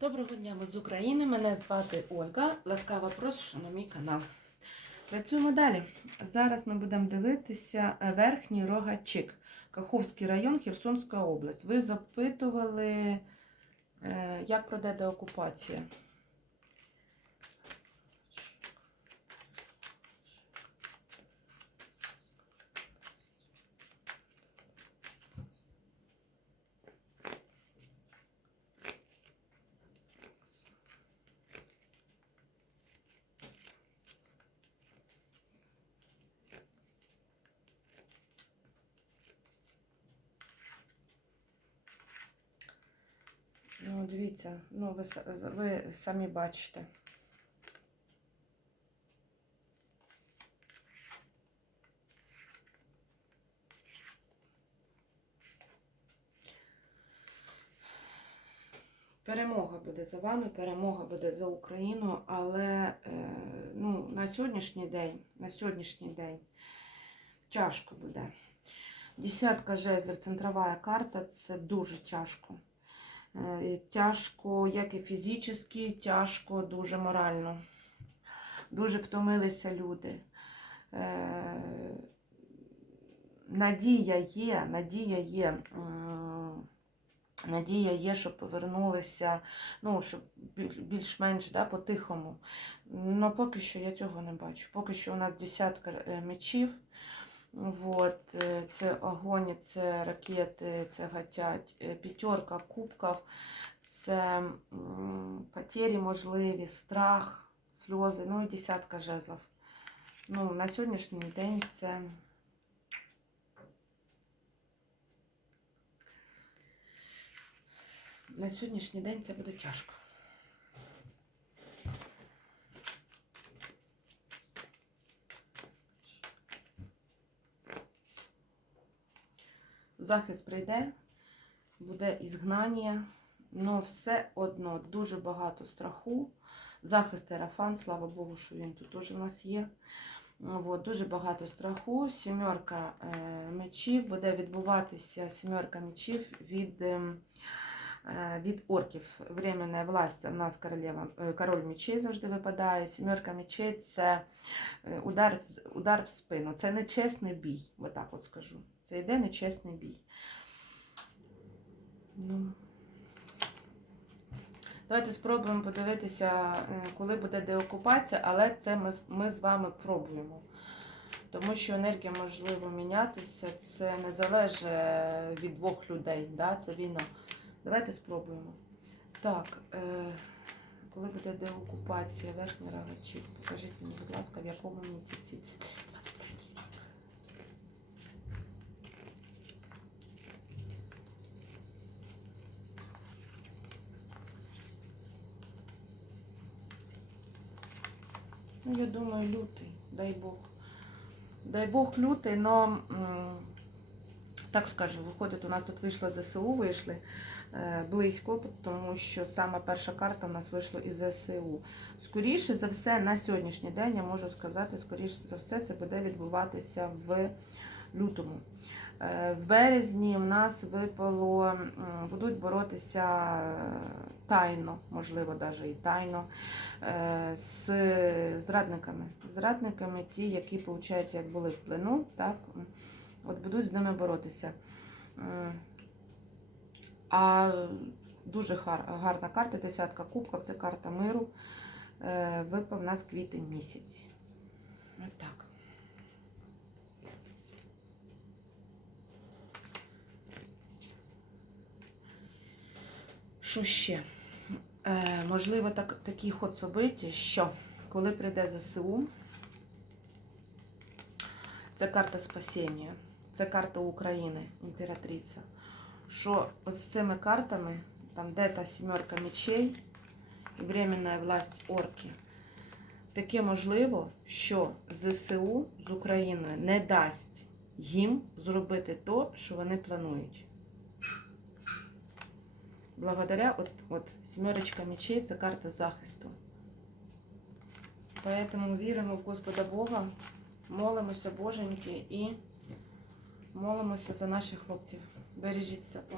Доброго дня, ми з України. Мене звати Ольга. Ласкаво прошу на мій канал. Працюємо далі. Зараз ми будемо дивитися е, Верхній Рогачик, Каховський район, Херсонська область. Ви запитували, е, як пройде деокупація. Ну, дивіться, ну, ви, ви самі бачите. Перемога буде за вами, перемога буде за Україну, але е, ну, на сьогоднішній день, на сьогоднішній день тяжко буде. Десятка жезлів, центрова карта це дуже тяжко. Е, Тяжко, як і фізично, тяжко, дуже морально. Дуже втомилися люди. Е, Надія є, надія є. Надія є, щоб повернулися, ну, щоб більш-менш да, по-тихому. Ну, поки що я цього не бачу. Поки що у нас десятка е, мечів. Вот, е, це огонь, це ракети, це гатять, е, п'ятерка кубків, це потері можливі, страх, сльози, ну і десятка жезлів. Ну, на сьогоднішній день це. На сьогоднішній день це буде тяжко. Захист прийде, буде ізгнання, але все одно дуже багато страху. Захист Ерафан, слава Богу, що він тут теж у нас є. От, дуже багато страху. Сімерка е, мечів буде відбуватися сімерка мечів від, ем, від орків. Временна власть в нас королева, е, король мечей завжди випадає. Сімерка мечей це е, удар, удар в спину. Це нечесний бій, отак от скажу. Це йде нечесний бій. Давайте спробуємо подивитися, е, коли буде деокупація, але це ми, ми з вами пробуємо. Тому що енергія можливо мінятися, це не залежить від двох людей, да? це війна. Давайте спробуємо. Так, е, коли буде деокупація верхній рогачів? Покажіть мені, будь ласка, в якому місяці? Ну, я думаю, лютий, дай Бог. Дай Бог лютий, но так скажу, виходить, у нас тут вийшло ЗСУ, вийшли е, близько, тому що саме перша карта у нас вийшла із ЗСУ. Скоріше за все, на сьогоднішній день я можу сказати, скоріше за все, це буде відбуватися в лютому. Е, В березні в нас випало, будуть боротися е, тайно, можливо, навіть і тайно, з зрадниками. Зрадниками, ті, які, виходить, як були в плену, так, от будуть з ними боротися. А дуже гарна карта, десятка кубків, це карта миру. Е, Випав нас квітень місяць. Ось так. Що ще? Е, можливо, так, такий ход собиті, що коли прийде ЗСУ, це карта спасіння, це карта України, імператриця. Що з цими картами, там де та сімерка мечей і временна власть орки, таке можливо, що ЗСУ з Україною не дасть їм зробити то, що вони планують. Благодаря от, от сімерочка мечей це карта захисту. Поэтому віримо в Господа Бога, молимося Боженьки і молимося за наших хлопців. Бережіть себе.